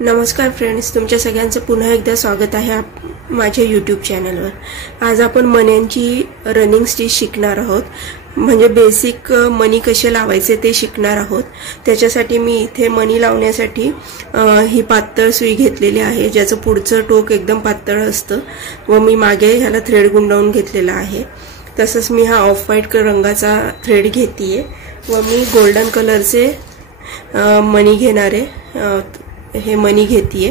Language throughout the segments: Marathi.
नमस्कार फ्रेंड्स, तुमच्या सगळ्यांचं पुन्हा एकदा स्वागत आहे माझ्या यूट्यूब चॅनलवर। आज आपण मण्यांची रनिंग स्टिच शिकणार आहोत, म्हणजे बेसिक मणी कसे लावायचे ते शिकणार आहोत। त्याच्यासाठी मी इथे मणी लावण्यासाठी ही पातळ सुई घेतलेली आहे, ज्याचं पुढचं टोक एकदम पातळ असतं व मी मागे ह्याला थ्रेड गुंडाळून घेतलेला आहे। तसंच मी हा ऑफ व्हाईट रंगाचा थ्रेड घेतेय व मी गोल्डन कलरचे मणी घेणार आहे। हे मणी घेतेय।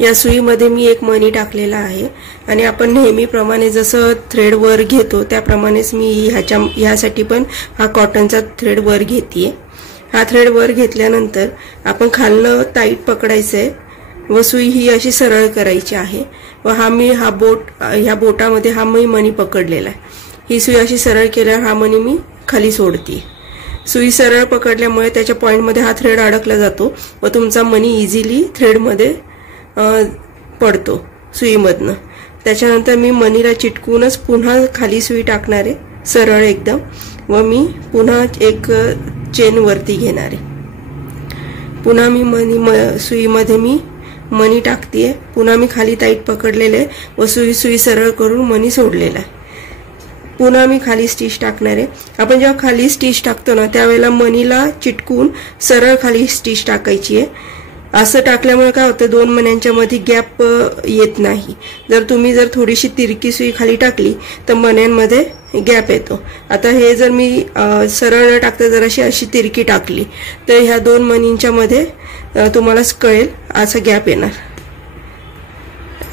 या सुईमध्ये मी एक मणी टाकलेला आहे आणि आपण नेहमीप्रमाणे जसं थ्रेड वर घेतो त्याप्रमाणेच मी ह्यासाठी पण हा कॉटनचा थ्रेड वर घेतेय। हा थ्रेड वर घेतल्यानंतर आपण खालनं टाईट पकडायचंय व सुई ही अशी सरळ करायची आहे व ह्या बोटामध्ये हा मी मणी पकडलेला आहे। ही सुई अशी सरळ केल्यावर हा मणी मी खाली सोडते। सुई सरळ पकडल्यामुळे त्याच्या पॉइंट मध्ये हा थ्रेड अडकला जातो व तुमचा मणी इझिली थ्रेड मध्ये पडतो सुईमधनं। त्याच्यानंतर मी मणीला चिटकूनच पुन्हा खाली सुई टाकणार आहे सरळ एकदम व मी पुन्हा एक चेन वरती घेणार आहे। पुन्हा मी सुईमध्ये मी मणी टाकतेय। पुन्हा मी खाली टाईट पकडलेले व सुई सरळ करून मणी सोडलेला आहे। पुन्हा मी खाली स्टिच टाकणार आहे। आपण जेव्हा खाली स्टिच टाकतो ना त्यावेळेला मणीला चिटकून सरळ खाली स्टिच टाकायची आहे। असं टाकल्यामुळे काय होतं, दोन मण्यांच्या मध्ये गॅप येत नाही। तुम्ही थोडीशी तिरकी सुई खाली टाकली तर मण्यांमध्ये गॅप येतो। आता हे जर मी सरळ न टाकता जराशी अशी तिरकी टाकली तर ह्या दोन मणींच्या मध्ये तुम्हालाच कळेल असा गॅप येणार।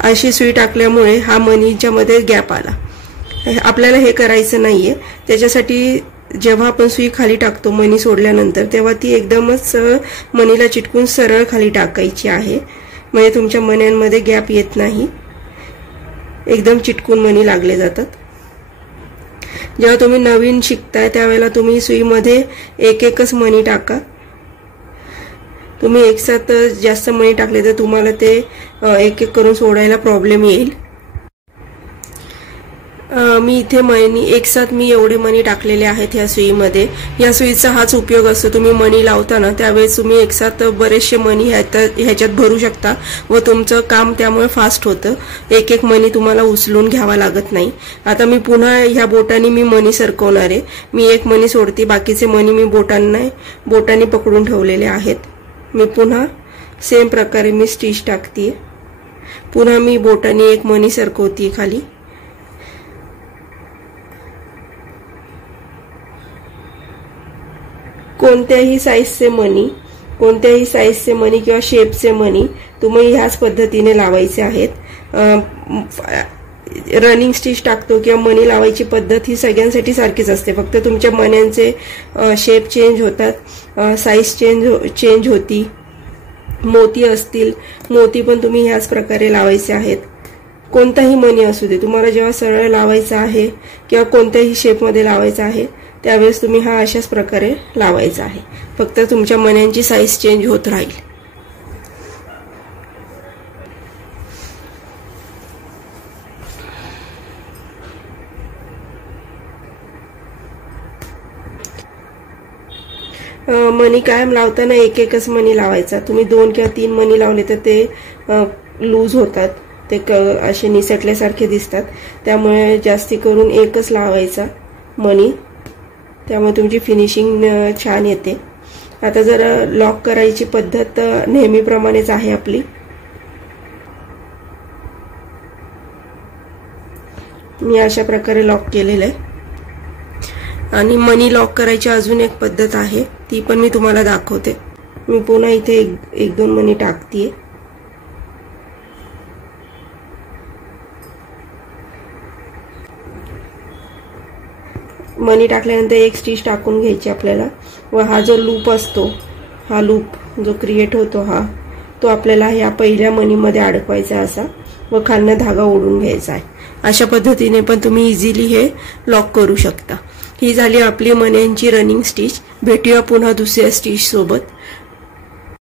अशी सुई टाकल्यामुळे हा मणीच्या मध्ये गॅप आला। आपल्याला हे करायचं नाहीये। त्याच्यासाठी जेव्हा आपण सुई खाली टाकतो मणी सोडल्यानंतर तेव्हा ती एकदमच मणीला चिटकून सरळ खाली टाकायची आहे, म्हणजे तुमच्या मण्यांमध्ये गॅप येत नाही, एकदम चिटकून मणी लागले जातात। जेव्हा तुम्ही नवीन शिकताय त्यावेळेला तुम्ही सुईमध्ये एकच मणी टाका। तुम्ही एकसाथ जास्त मणी टाकले तर तुम्हाला ते एक करून सोडायला प्रॉब्लेम येईल। मी इथे एकसाथ मी एवढे मणी टाकलेले आहेत या सुईमध्ये। या सुईचा हाच उपयोग असतो, तुम्ही मणी लावताना त्यावेळेस तुम्ही एकसाथ बरेचसे मणी ह्याच्यात भरू शकता व तुमचं काम त्यामुळे फास्ट होतं। एक मणी तुम्हाला उचलून घ्यावा लागत नाही। आता मी पुन्हा ह्या बोटाने मी मणी सरकवणार आहे। मी एक मणी सोडते, बाकीचे मणी मी बोटाने पकडून ठेवलेले आहेत। मी पुन्हा सेम प्रकारे मी स्टिच टाकते। पुन्हा मी बोटाने एक मणी सरकवते खाली। कोणत्याही साईजचे मणी किंवा शेपचे मणी तुम्ही ह्याच पद्धतीने लावायचे आहेत। रनिंग स्टिच टाकतो किंवा मणी लावायची पद्धत ही सगळ्यांसाठी सारखीच असते, फक्त तुमच्या मण्यांचे शेप चेंज होतात, साईज चेंज होती। मोती असतील, मोती पण तुम्ही ह्याच प्रकारे लावायचे आहेत। कोणताही मणी असू दे, तुम्हाला जेव्हा सरळ लावायचा आहे किंवा कोणत्याही शेपमध्ये लावायचा आहे त्यावेळेस तुम्ही हा अशाच प्रकारे लावायचा आहे, फक्त तुमच्या मण्यांची साईज चेंज होत राहील। मणी कायम लावताना एकच मणी लावायचा। तुम्ही 2 किंवा 3 मणी लावले तर ते लूज होतात, ते असे निसटल्यासारखे दिसतात। त्यामुळे जास्ती करून एकच लावायचा मणी, त्यामुळे तुमची फिनिशिंग छान येते। आता जरा लॉक करायची पद्धत नेहमीप्रमाणेच आहे आपली। मी अशा प्रकारे लॉक केलेलं आहे आणि मणी लॉक करायची अजून एक पद्धत आहे, ती पण मी तुम्हाला दाखवते। मी पुन्हा इथे एक दोन मणी टाकतेय। मणी टाकल्यानंतर एक स्टिच टाकून घ्यायची आपल्याला व हा जो लूप असतो, हा लूप जो क्रिएट होतो तो आपल्याला या पहिल्या मणीमध्ये अडकवायचा असा व खालनं धागा ओढून घ्यायचा आहे। अशा पद्धतीने पण तुम्ही इझिली हे लॉक करू शकता। ही झाली आपली मण्यांची रनिंग स्टिच। भेटूया पुन्हा दुसऱ्या स्टिच सोबत।